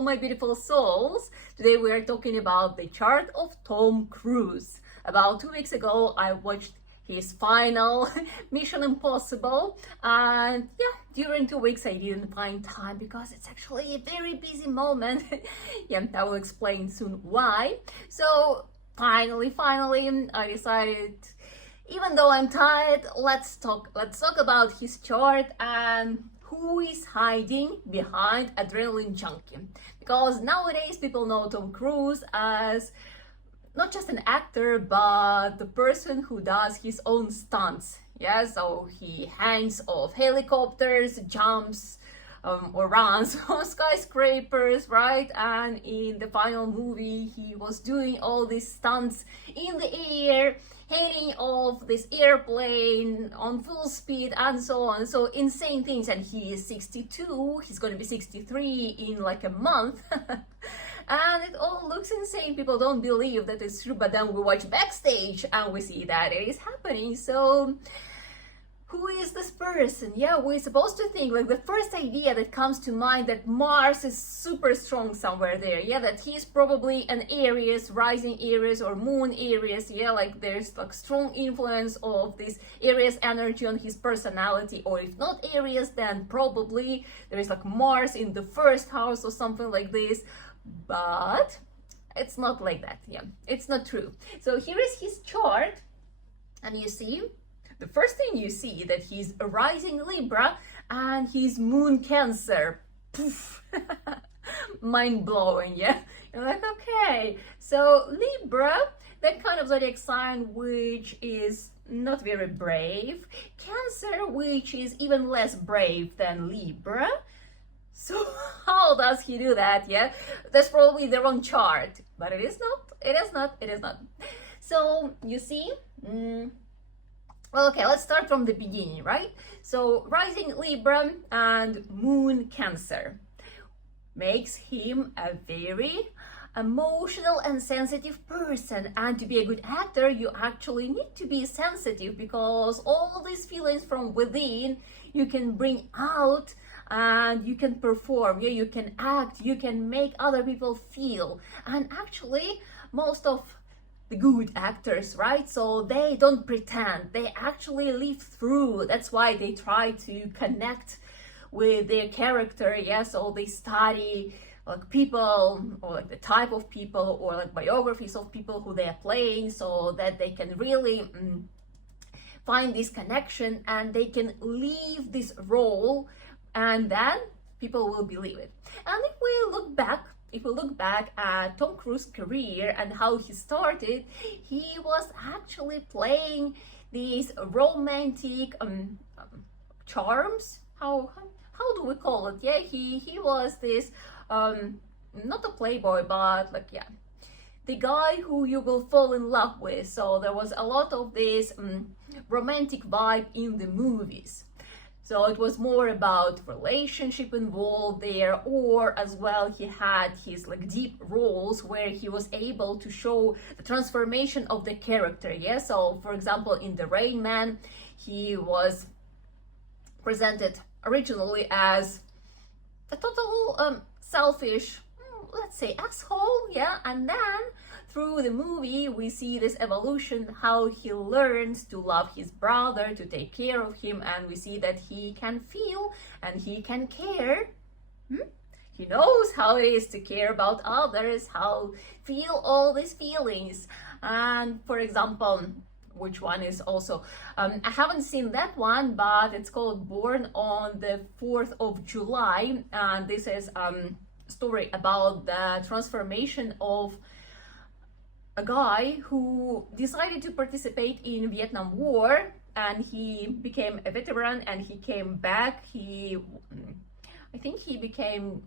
Hello, my beautiful souls. Today we are talking about the chart of Tom Cruise. About 2 weeks ago, I watched his final Mission Impossible, and yeah, during 2 weeks I didn't find time because it's actually a very busy moment. Yeah, I will explain soon why. So finally, I decided, even though I'm tired, let's talk about his chart and who is hiding behind Adrenaline Junkie. Because nowadays people know Tom Cruise as not just an actor, but the person who does his own stunts. Yeah, so he hangs off helicopters, jumps, or runs on skyscrapers, right? And in the final movie, he was doing all these stunts in the air, hanging off this airplane on full speed and so on. So insane things. And he is 62, he's going to be 63 in like a month. And it all looks insane. People don't believe that it's true, but then we watch backstage and we see that it is happening. So who is this person? Yeah, we're supposed to think, like, the first idea that comes to mind, that Mars is super strong somewhere there. Yeah, that he's probably an Aries, rising Aries or moon Aries. Yeah, like there's like strong influence of this Aries energy on his personality. Or if not Aries, then probably there is like Mars in the first house or something like this. But it's not like that. Yeah, it's not true. So here is his chart, and you see, the first thing you see that he's a rising Libra and he's moon Cancer. Poof. Mind blowing, yeah? You're like, okay. So Libra, that kind of zodiac sign which is not very brave. Cancer, which is even less brave than Libra. So how does he do that? Yeah, that's probably the wrong chart, but it is not. So you see, well, okay, let's start from the beginning, right? So rising Libra and moon Cancer makes him a very emotional and sensitive person. And to be a good actor, you actually need to be sensitive, because all these feelings from within you can bring out and you can perform. Yeah, you can act, you can make other people feel. And actually most of the good actors, right? So they don't pretend, they actually live through. That's why they try to connect with their character. Yeah, so they study like people, or like the type of people, or like biographies of people who they are playing, so that they can really find this connection and they can leave this role, and then people will believe it. And if we look back at Tom Cruise's career and how he started, he was actually playing these romantic charms. How do we call it? Yeah, he was this not a playboy, but like, yeah, the guy who you will fall in love with. So there was a lot of this romantic vibe in the movies. So it was more about relationship involved there, or as well he had his like deep roles where he was able to show the transformation of the character. Yeah, so for example in The Rain Man, he was presented originally as a total selfish, let's say, asshole. Yeah, and then through the movie we see this evolution, how he learns to love his brother, to take care of him, and we see that he can feel and he can care. He knows how it is to care about others, how feel all these feelings. And for example, which one is also, I haven't seen that one, but it's called Born on the 4th of July, and this is story about the transformation of a guy who decided to participate in Vietnam War, and he became a veteran, and he came back. I think he became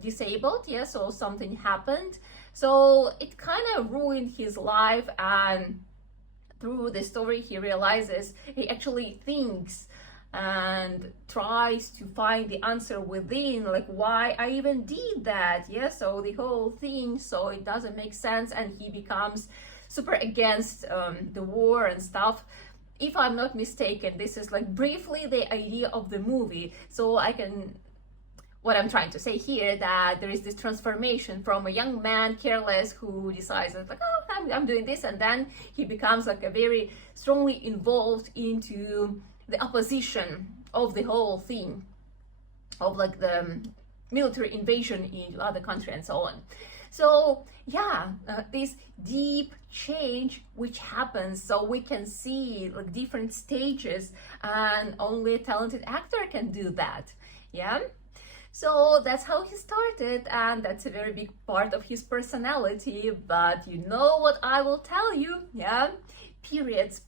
disabled. Yeah, so something happened, so it kind of ruined his life. And through the story he realizes, he actually thinks and tries to find the answer within, like, why I even did that. Yeah, so the whole thing, so it doesn't make sense, and he becomes super against the war and stuff. If I'm not mistaken, this is like briefly the idea of the movie. So I can what I'm trying to say here, that there is this transformation from a young man, careless, who decides that, like, oh, I'm doing this, and then he becomes like a very strongly involved into the opposition of the whole thing, of like the military invasion into other country and so on. So yeah, this deep change which happens, so we can see like different stages, and only a talented actor can do that. Yeah. So that's how he started, and that's a very big part of his personality. But you know what I will tell you, yeah? Periods,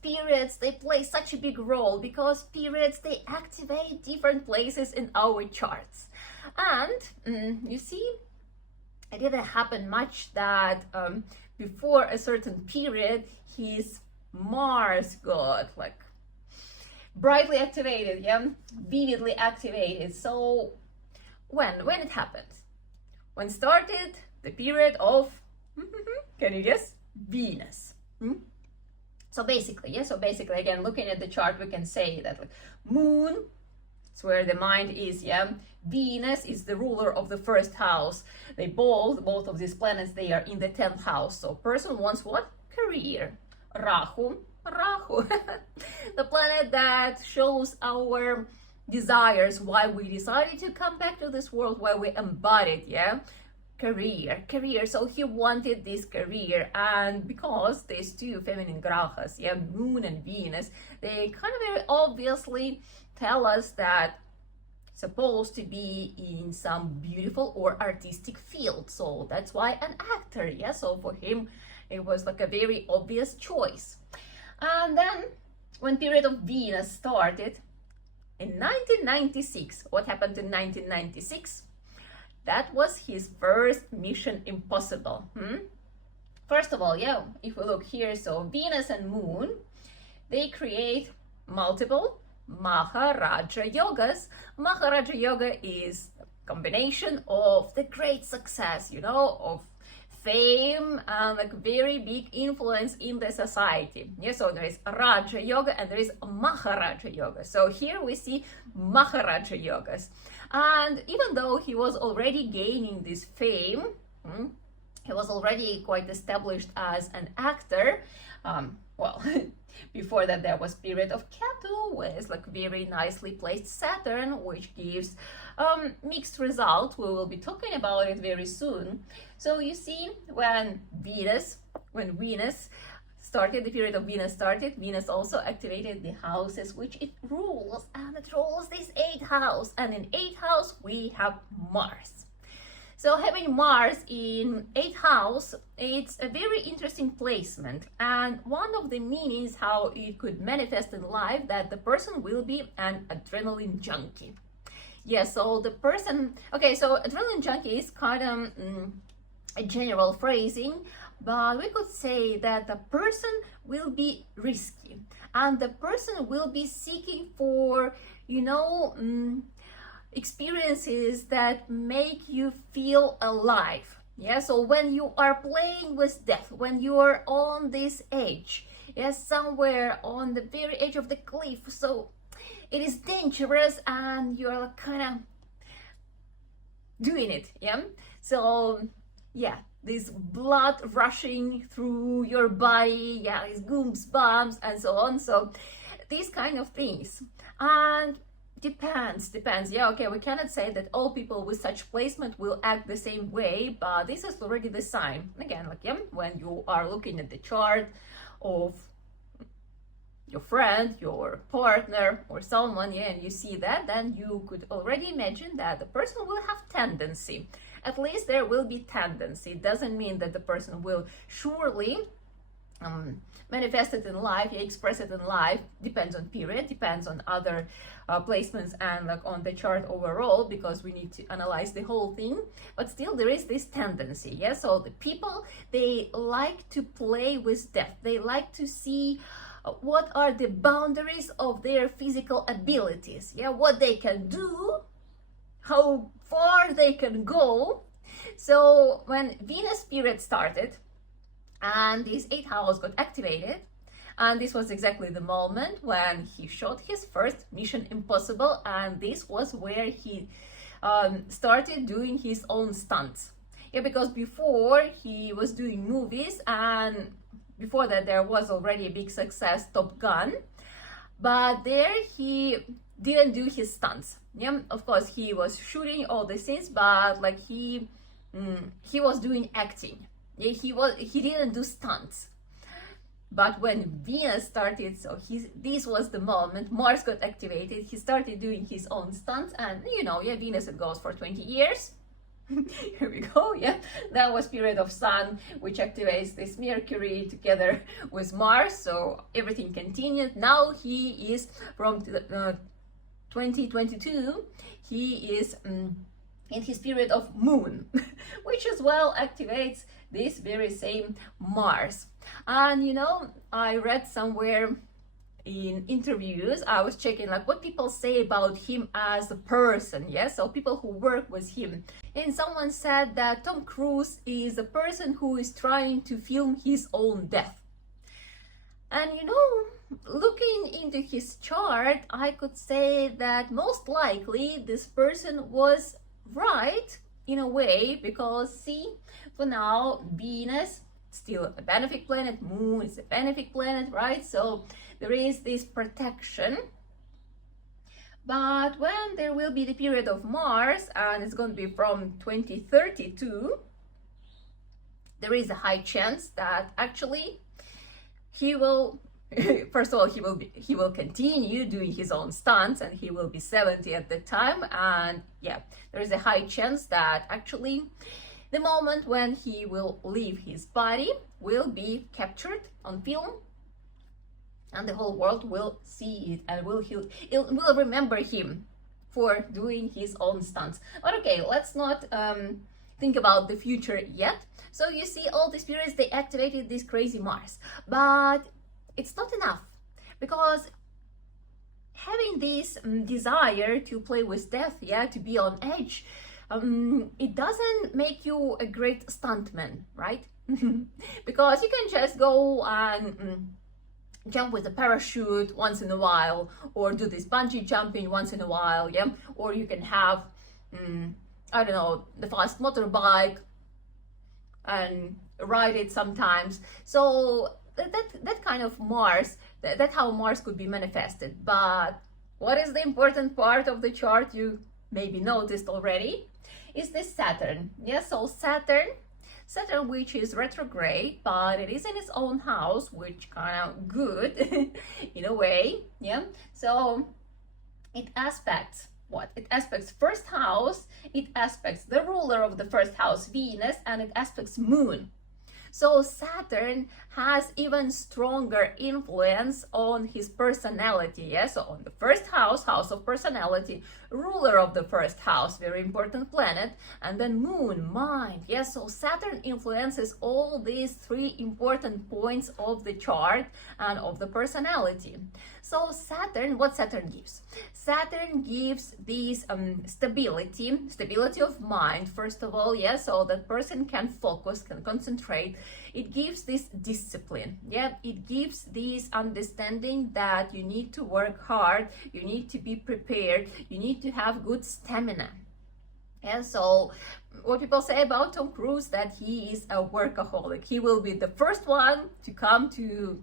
they play such a big role, because periods, they activate different places in our charts. And you see, it didn't happen much that before a certain period, his Mars got like brightly activated, yeah, vividly activated. So when it happened? When started the period of, can you guess? Venus. So basically, again, looking at the chart, we can say that like Moon, it's where the mind is, yeah. Venus is the ruler of the first house. They both of these planets, they are in the 10th house. So person wants what? Career. Rahu, the planet that shows our desires, why we decided to come back to this world, why we embodied, yeah, career. So he wanted this career, and because these two feminine grahas, yeah, Moon and Venus, they kind of very obviously tell us that supposed to be in some beautiful or artistic field. So that's why an actor, yeah. So for him, it was like a very obvious choice. And then when period of Venus started, in 1996, what happened in 1996? That was his first Mission Impossible. First of all, yeah, if we look here, so Venus and Moon, they create multiple Maharaja Yogas. Maharaja Yoga is a combination of the great success, you know, of fame and like very big influence in the society. Yeah, so there is Raja Yoga and there is Maharaja Yoga. So here we see Maharaja Yogas. And even though he was already gaining this fame, he was already quite established as an actor. Well, before that there was period of Ketu with like very nicely placed Saturn, which gives mixed results. We will be talking about it very soon. So you see, when Venus started, the period of Venus started, Venus also activated the houses which it rules, and it rules this 8th house, and in 8th house we have Mars. So having Mars in 8th house, it's a very interesting placement, and one of the meanings how it could manifest in life, that the person will be an adrenaline junkie. Yeah, so the person, okay, so adrenaline junkie is kind of a general phrasing, but we could say that the person will be risky, and the person will be seeking for, you know, experiences that make you feel alive. Yeah, so when you are playing with death, when you are on this edge, yes, somewhere on the very edge of the cliff, so it is dangerous and you're kind of doing it, yeah. So yeah, this blood rushing through your body, yeah, these goosebumps and so on. So these kind of things. And depends, yeah, okay, we cannot say that all people with such placement will act the same way, but this is already the sign. Again, like, yeah, when you are looking at the chart of your friend, your partner, or someone, yeah, and you see that, then you could already imagine that the person will have tendency. At least there will be tendency. It doesn't mean that the person will surely manifest it in life, express it in life. Depends on period, depends on other placements, and like on the chart overall, because we need to analyze the whole thing. But still there is this tendency, yeah. So the people, they like to play with death. They like to see what are the boundaries of their physical abilities, yeah, what they can do, how far they can go. So when Venus period started and this 8th house got activated, and this was exactly the moment when he shot his first Mission Impossible, and this was where he started doing his own stunts. Yeah, because before he was doing movies, and before that there was already a big success, Top Gun, but there he didn't do his stunts. Yeah, of course he was shooting all the scenes, but like he was doing acting. Yeah, he didn't do stunts. But when Venus started, so this was the moment Mars got activated. He started doing his own stunts, and you know, yeah, Venus, it goes for 20 years. Here we go. Yeah, that was period of Sun, which activates this Mercury together with Mars. So everything continued. Now he is from 2022. He is in his period of Moon, which as well activates this very same Mars. And you know, I read somewhere in interviews, I was checking like what people say about him as a person. Yes, so people who work with him, and someone said that Tom Cruise is a person who is trying to film his own death. And you know, looking into his chart, I could say that most likely this person was right in a way, because see, for now Venus still a benefic planet, Moon is a benefic planet, right? So there is this protection. But when there will be the period of Mars, and it's going to be from 2032, there is a high chance that actually he will first of all, he will continue doing his own stunts, and he will be 70 at the time. And yeah, there is a high chance that actually the moment when he will leave his body will be captured on film, and the whole world will see it, and will remember him for doing his own stunts. But okay, let's not think about the future yet. So you see, all these periods, they activated this crazy Mars, but it's not enough, because having this desire to play with death, yeah, to be on edge, it doesn't make you a great stuntman, right? Because you can just go and jump with a parachute once in a while, or do this bungee jumping once in a while, yeah, or you can have I don't know, the fast motorbike and ride it sometimes. So that kind of Mars, that's how Mars could be manifested. But what is the important part of the chart, you maybe noticed already, is this Saturn. Yeah, so Saturn, which is retrograde, but it is in its own house, which kind of good in a way. Yeah, so it aspects what? It aspects first house, it aspects the ruler of the first house, Venus, and it aspects Moon. So Saturn has even stronger influence on his personality. Yeah, so on the first house, house of personality, ruler of the first house, very important planet, and then Moon, mind. Yeah, so Saturn influences all these three important points of the chart and of the personality. So Saturn, what Saturn gives? Saturn gives this stability of mind, first of all, yeah, so that person can focus, can concentrate. It gives this discipline, yeah, it gives this understanding that you need to work hard, you need to be prepared, you need to have good stamina. And so what people say about Tom Cruise, that he is a workaholic. He will be the first one to come to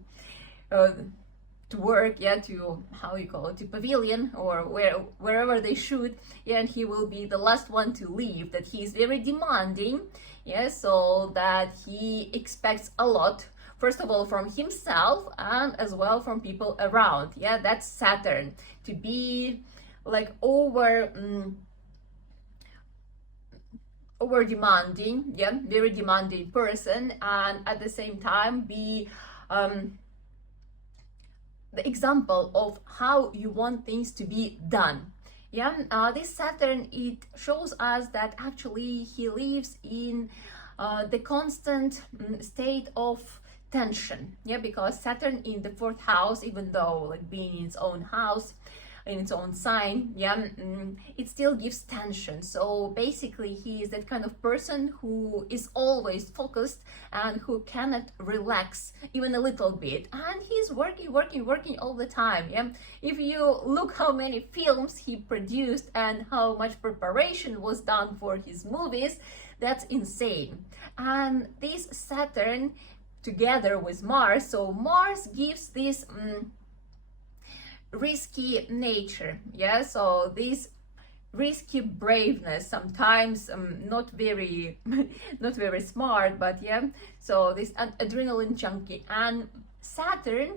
work, yeah, to, how you call it, to pavilion, or wherever they shoot, yeah, and he will be the last one to leave. That he is very demanding, yeah, so that he expects a lot, first of all from himself and as well from people around. Yeah, that's Saturn, to be like over demanding, yeah, very demanding person, and at the same time be the example of how you want things to be done. Yeah, this Saturn, it shows us that actually he lives in the constant state of tension. Yeah, because Saturn in the fourth house, even though like being in its own house, in its own sign, yeah, it still gives tension. So basically he is that kind of person who is always focused and who cannot relax even a little bit, and he's working all the time, yeah. If you look how many films he produced and how much preparation was done for his movies, that's insane. And this Saturn together with Mars, so Mars gives this risky nature, yeah, so this risky braveness, sometimes not very not very smart, but yeah, so this adrenaline junkie. And Saturn,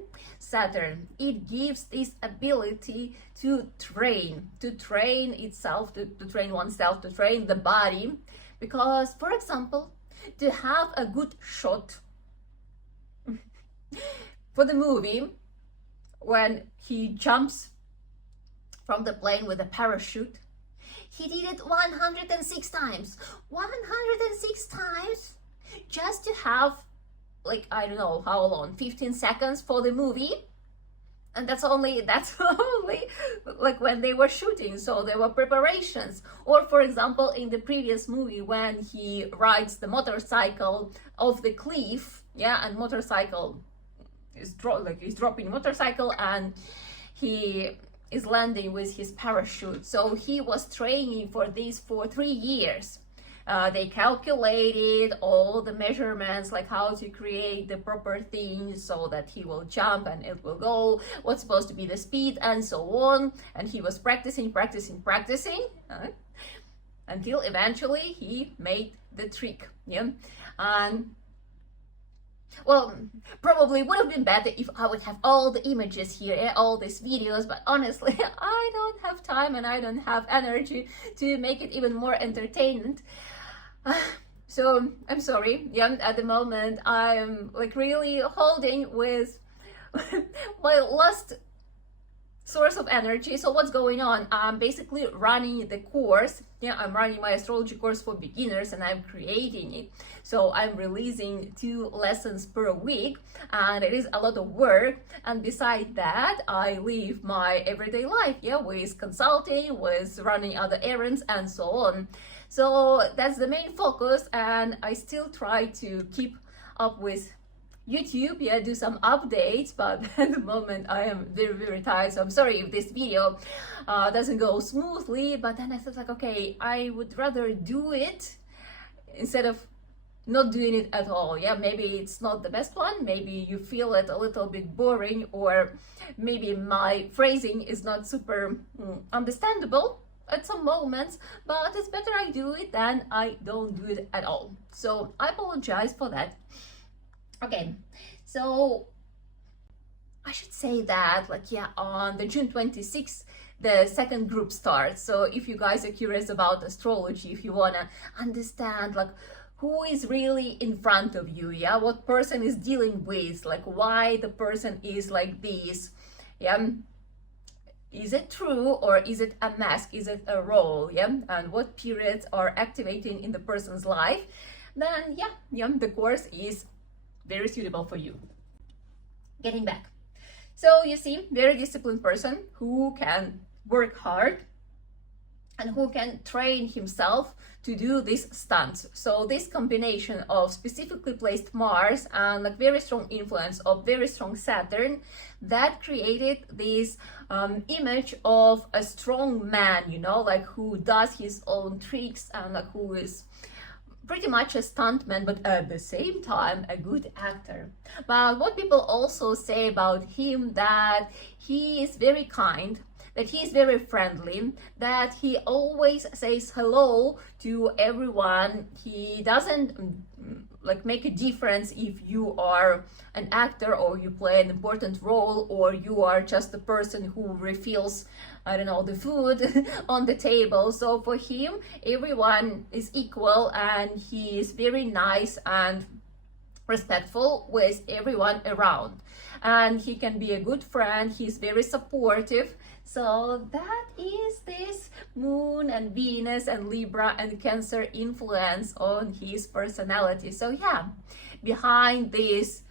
it gives this ability to train itself, to train oneself, to train the body, because for example, to have a good shot for the movie, when he jumps from the plane with a parachute, he did it 106 times. 106 times just to have, like, I don't know how long, 15 seconds for the movie. And that's only like when they were shooting, so there were preparations. Or for example, in the previous movie, when he rides the motorcycle off the cliff, yeah, and motorcycle is he's dropping motorcycle and he is landing with his parachute. So he was training for this for 3 years. They calculated all the measurements, like how to create the proper things so that he will jump and it will go, what's supposed to be the speed, and so on. And he was practicing until eventually he made the trick, yeah. And well, probably would have been better if I would have all the images here, all these videos, but honestly, I don't have time and I don't have energy to make it even more entertainment. So I'm sorry, yeah, at the moment I'm like really holding with my last source of energy. So what's going on? I'm basically running the course, yeah, I'm running my astrology course for beginners and I'm creating it. So I'm releasing 2 lessons per week and it is a lot of work. And beside that, I live my everyday life, yeah, with consulting, with running other errands and so on. So that's the main focus, and I still try to keep up with YouTube, yeah, do some updates, but at the moment I am very tired, so I'm sorry if this video doesn't go smoothly. But then I thought, like, okay, I would rather do it instead of not doing it at all, yeah. Maybe it's not the best one, maybe you feel it a little bit boring, or maybe my phrasing is not super understandable at some moments, but it's better I do it than I don't do it at all. So I apologize for that. Okay, so I should say that, like, yeah, on the June 26th, the second group starts. So if you guys are curious about astrology, if you wanna understand, like, who is really in front of you, yeah, what person is dealing with, like, why the person is like this, yeah, is it true or is it a mask, is it a role, yeah, and what periods are activating in the person's life, then yeah, the course is very suitable for you. Getting back, so you see, very disciplined person who can work hard and who can train himself to do these stunts. So this combination of specifically placed Mars and like very strong influence of very strong Saturn, that created this image of a strong man, you know, like who does his own tricks and like who is pretty much a stuntman, but at the same time a good actor. But what people also say about him, that he is very kind, that he is very friendly, that he always says hello to everyone. He doesn't like make a difference if you are an actor or you play an important role or you are just the person who refills, I don't know, the food on the table. So for him, everyone is equal and he is very nice and respectful with everyone around. And he can be a good friend, he's very supportive. So that is this Moon and Venus and Libra and Cancer influence on his personality. So yeah, behind this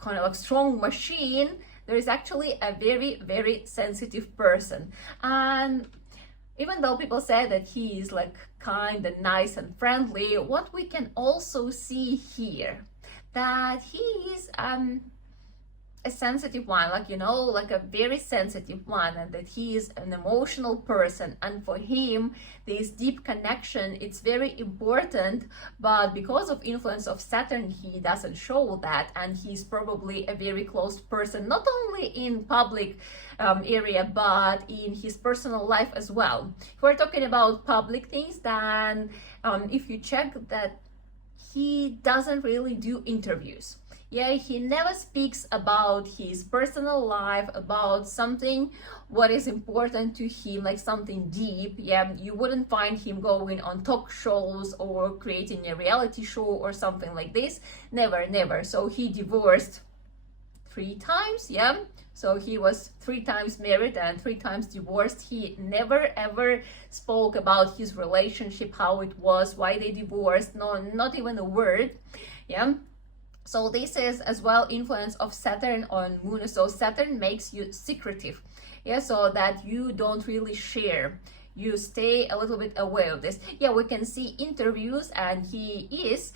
kind of a strong machine, there is actually a very, very sensitive person. And even though people say that he is like kind and nice and friendly, what we can also see here, that he is a sensitive one, like, you know, like a very sensitive one, and that he is an emotional person, and for him this deep connection, it's very important. But because of influence of Saturn, he doesn't show that, and he's probably a very closed person, not only in public area, but in his personal life as well. If we're talking about public things, then if you check that, he doesn't really do interviews. Yeah, he never speaks about his personal life, about something what is important to him, like something deep. Yeah, you wouldn't find him going on talk shows or creating a reality show or something like this. Never, never. So he divorced 3 times. Yeah, so he was 3 times married and 3 times divorced. He never ever spoke about his relationship, how it was, why they divorced. No, not even a word. Yeah. So this is as well influence of Saturn on Moon. So Saturn makes you secretive, yeah, so that you don't really share. You stay a little bit away of this. Yeah, we can see interviews, and he is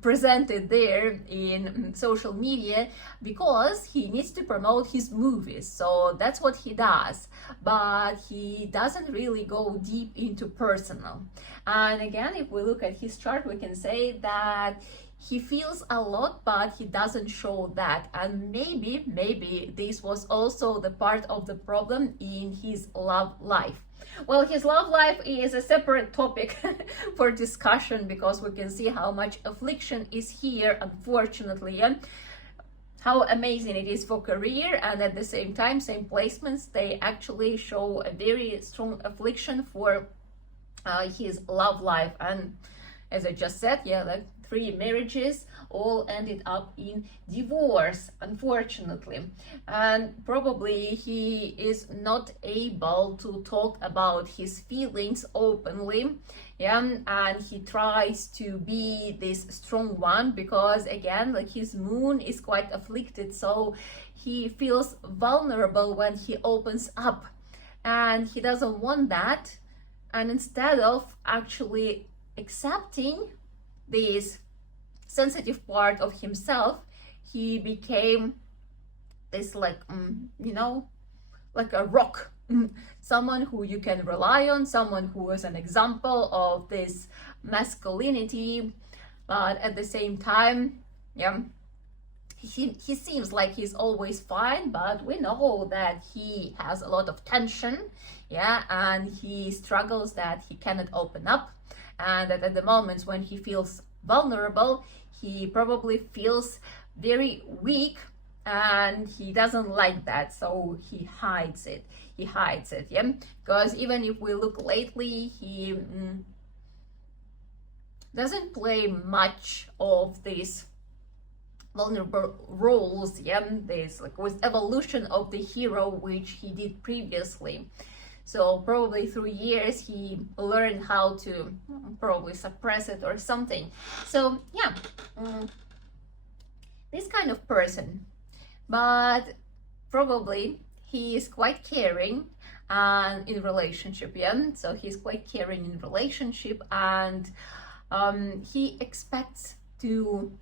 presented there in social media because he needs to promote his movies. So that's what he does, but he doesn't really go deep into personal. And again, if we look at his chart, we can say that he feels a lot, but he doesn't show that. And maybe this was also the part of the problem in his love life. Well, his love life is a separate topic for discussion, because we can see how much affliction is here, unfortunately. Yeah? How amazing it is for career, and at the same time, same placements, they actually show a very strong affliction for his love life. And as I just said, yeah, like 3 marriages all ended up in divorce, unfortunately. And probably he is not able to talk about his feelings openly. Yeah, and he tries to be this strong one, because again, like, his moon is quite afflicted, so he feels vulnerable when he opens up, and he doesn't want that. And instead of actually accepting this sensitive part of himself, he became this, like, you know, like a rock, someone who you can rely on, someone who is an example of this masculinity. But at the same time, yeah, he seems like he's always fine, but we know that he has a lot of tension, yeah, and he struggles that he cannot open up, and that at the moments when he feels vulnerable, he probably feels very weak, and he doesn't like that, so he hides it. Yeah, because even if we look lately, he doesn't play much of these vulnerable roles. Yeah, this, like, with evolution of the hero, which he did previously. So probably through years he learned how to probably suppress it or something. So yeah, this kind of person. But probably he is quite caring and in relationship. Yeah, so he's quite caring in relationship, and he expects to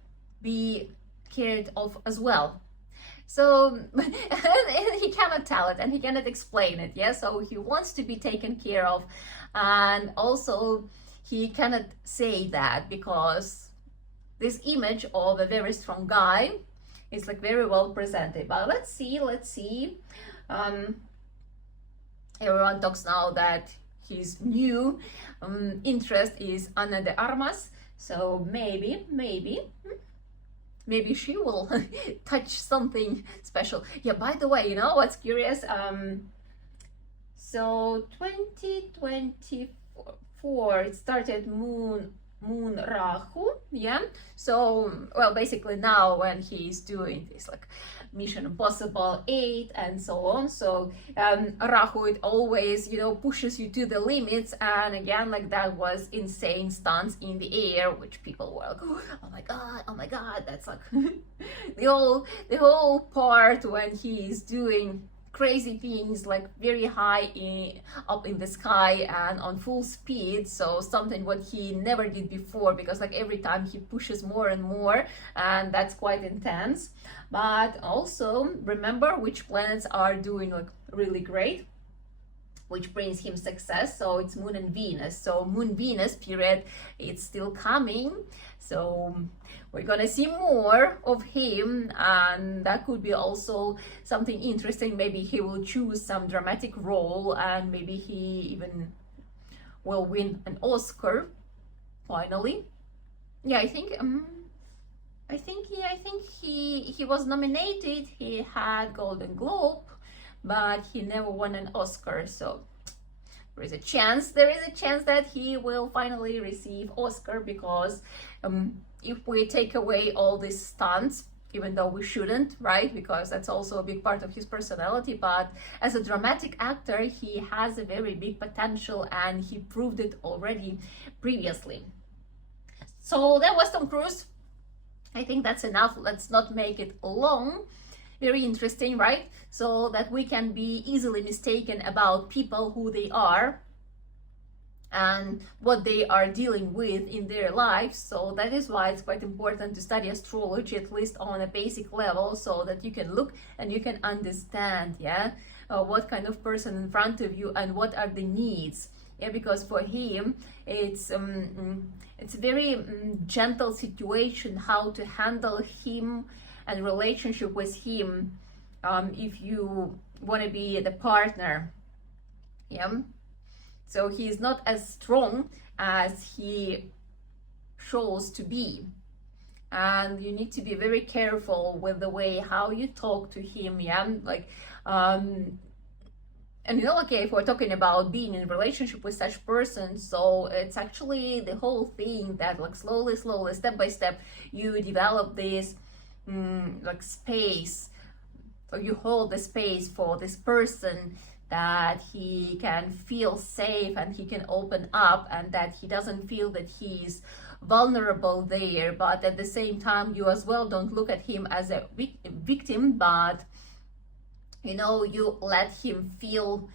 be cared of as well. So and he cannot tell it, and he cannot explain it. Yeah, so he wants to be taken care of, and also he cannot say that, because this image of a very strong guy is, like, very well presented. But let's see. Everyone talks now that his new interest is Ana de Armas, so maybe she will touch something special. Yeah, by the way, you know what's curious? So 2024, it started Moon Moon Rahu, yeah. So, well, basically now when he's doing this like Mission Impossible 8 and so on, so Rahu, it always, you know, pushes you to the limits, and again, like that was insane stunts in the air, which people were like, oh my god, that's like the whole part when he's doing crazy things like very high up in the sky and on full speed, so something what he never did before, because like every time he pushes more and more, and that's quite intense. But also remember which planets are doing like really great, which brings him success. So it's Moon and Venus. So Moon Venus period, it's still coming, so we're gonna see more of him, and that could be also something interesting. Maybe he will choose some dramatic role, and maybe he even will win an Oscar finally. Yeah, I think he was nominated. He had Golden Globe, but he never won an Oscar. So there is a chance that he will finally receive Oscar, because if we take away all these stunts, even though we shouldn't, right? Because that's also a big part of his personality. But as a dramatic actor, he has a very big potential, and he proved it already previously. So that was Tom Cruise. I think that's enough. Let's not make it long. Very interesting, right? So that we can be easily mistaken about people, who they are and what they are dealing with in their lives. So that is why it's quite important to study astrology, at least on a basic level, so that you can look and you can understand, yeah, what kind of person in front of you and what are the needs. Yeah, because for him it's a very gentle situation, how to handle him and relationship with him, if you want to be the partner. Yeah, so he is not as strong as he shows to be, and you need to be very careful with the way how you talk to him. Yeah, like and you know, okay, if we're talking about being in a relationship with such person, so it's actually the whole thing that like slowly, step by step, you develop this like space, or you hold the space for this person, that he can feel safe and he can open up, and that he doesn't feel that he's vulnerable there. But at the same time, you as well don't look at him as a victim, but you know, you let him feel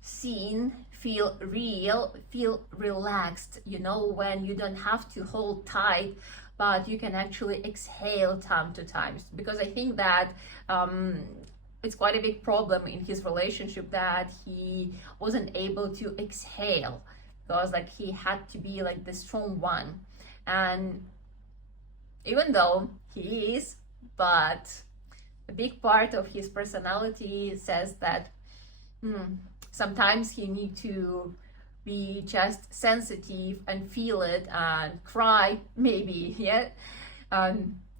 seen, feel real, feel relaxed, you know, when you don't have to hold tight, but you can actually exhale time to time. Because I think that it's quite a big problem in his relationship that he wasn't able to exhale, because like he had to be like the strong one. And even though he is, but a big part of his personality says that sometimes he need to be just sensitive and feel it and cry, maybe, yeah,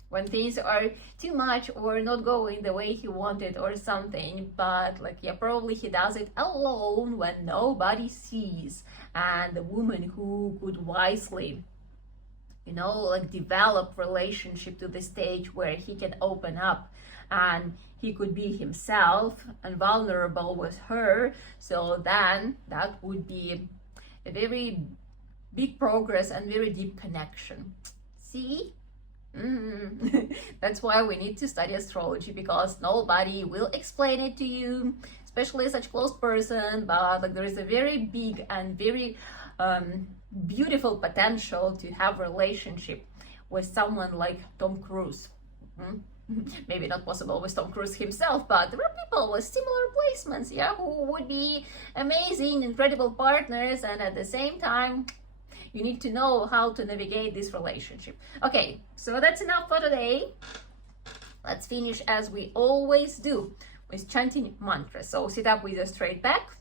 when things are too much or not going the way he wanted or something. But like, yeah, probably he does it alone when nobody sees, and the woman who could wisely, you know, like develop relationship to the stage where he can open up and he could be himself and vulnerable with her, so then that would be a very big progress and very deep connection. See? That's why we need to study astrology, because nobody will explain it to you, especially such close person. But like, there is a very big and very beautiful potential to have relationship with someone like Tom Cruise. Maybe not possible with Tom Cruise himself, but there are people with similar placements, yeah, who would be amazing, incredible partners, and at the same time, you need to know how to navigate this relationship. Okay, so that's enough for today. Let's finish as we always do with chanting mantras. So sit up with a straight back.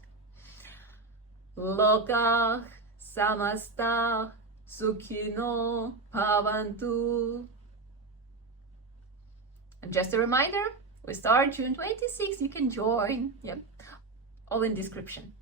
Lokah samasta sukhino bhavantu. And just a reminder, we start June 26th. You can join. Yep, all in description.